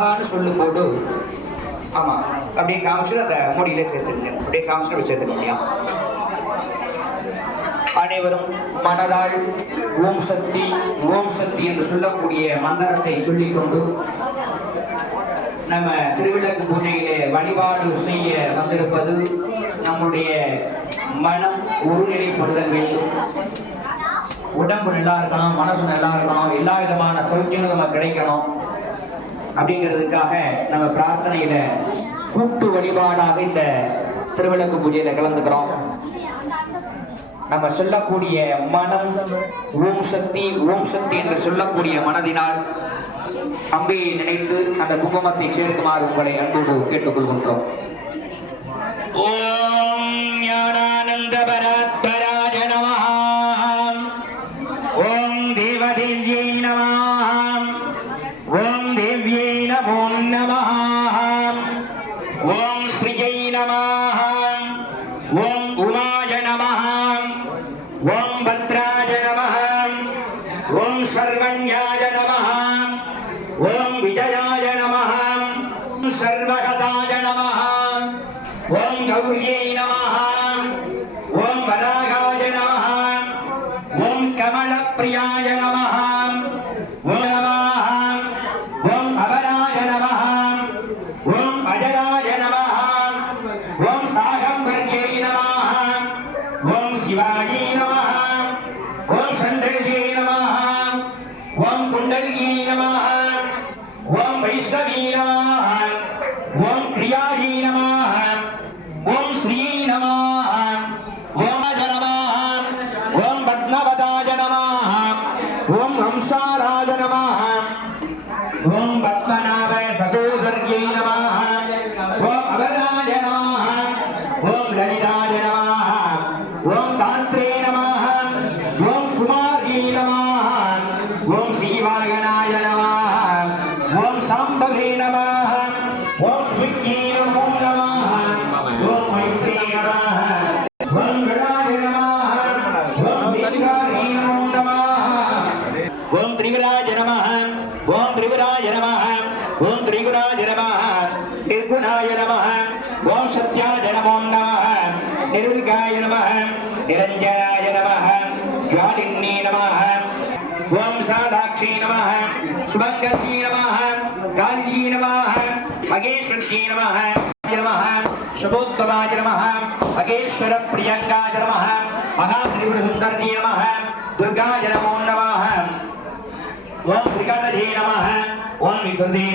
ஆகான்னு சொல்லு போடு. ஆமா, அப்படியே காமிச்சு அந்த மூடியிலே சேர்த்துருங்க. அப்படியே காமிச்சு சேர்த்துக்க முடியும். அனைவரும் மனதால் ஓம் சக்தி ஓம் சக்தி என்று சொல்லக்கூடிய மந்திரத்தை சொல்லிக்கொண்டு நம்ம திருவிளக்கு பூஜையிலே வழிபாடு செய்ய வந்திருப்பது நம்முடைய மனம் ஒருநிலைப்படுதல் வேண்டும். உடம்பு நல்லா இருக்கணும், மனசு நல்லா இருக்கணும், எல்லா விதமான சௌக்கியங்களும் நமக்கு கிடைக்கணும். அப்படிங்கிறதுக்காக நம்ம பிரார்த்தனையில கூட்டு வழிபாடாக இந்த திருவிளக்கு பூஜையில கலந்துக்கிறோம். நம்ம சொல்லக்கூடிய மனம் ஓம் சக்தி என்று சொல்லக்கூடிய மனதினால் அம்பையை நினைத்து அந்த குங்குமத்தை சேர்க்குமாறு உங்களை அன்போடு கேட்டுக்கொள்கின்றோம். ஓம் ஞானானந்த பராத்பராஜ நமஹ. ஓம் தேவதேவ்யை நமஹ. ஓம் தேவ்யை நமோ நமஹ. ஓம் ஸ்ரீயை நமஹ. ஓம் உமாய நமஹ. ஓம் பத்ராஜ நமஹ. ஓம் சர்வஞாய நமஹ. ஓம் விஜயாய நமஹ. ஓம் சர்வகதாய நமஹ. ஓம் கௌரியை நமஹ. ஓம் வராகாய நமஹ. ஓம் கமலப்பிரியாய நமஹ. ஓம் நமஹ. ஓம் அபராய நமஹ. ஓம் அஜராய நமஹ. ஓம் சாகம்பர்யை நமஹ. ஓம் சிவாயை நமஹ. ஓம் சண்டல்யை நமஹ. ஓம் குண்டல்யை நமஹ. ஓம் வைஷ்ணவி நமஹ. ஓம் கிரியாயை நமஹ. ஓம் ஸ்ரீ நமஹ. ஓம் நமஹ. ஓம் பத்மவதாய நமஹ. ஓம் ஹம்சாராய நமஹ. ஓம் பத்மநாப சகோதர்யை நமஹ. ஓம் அபராய நமஹ. ஓம் லலிதாய நமஹ. ஓம் தாத்ரே நமஹ. ஓம் குமாரி நமஹ. ஓம் ஸ்ரீவாகனாய நமஹ. ஓம் சாம்பவே நமஹ. ஓம் ஸ்ரீயே நமோ நமஹ. ஓம் மைத்ரே நமஹ. ஓம் கணாய நமஹ. ஓம் திரிகாரி நமோ நமஹ. ஓம் திரிவிராஜ நமஹ. ஓம் திரிவிராஜ நமஹ. ஓம் திரிகுணாய நமஹ. நிர்குணாய நமஹ. ஓம் சத்யாய நமோ நமஹ. நிர்விகாய நமஹ. நிரஞ்சனாய நமஹ. ஜ்வாலினி நமஹ. ஓம் சாதாட்சி நமஹ. சுமங்கலி நமஹ. கால்யி நமஹ. மகேஸ்வரி நமஹ. நமஹ. சுபோத்தமாய நமஹ. மகேஸ்வர பிரியங்காய நமஹ. மகாத்ரிபுர சுந்தரி நமஹ. துர்காய நமோ நமஹ. ஓம் திரிகடஜே நமஹ. ஓம் விகுந்தே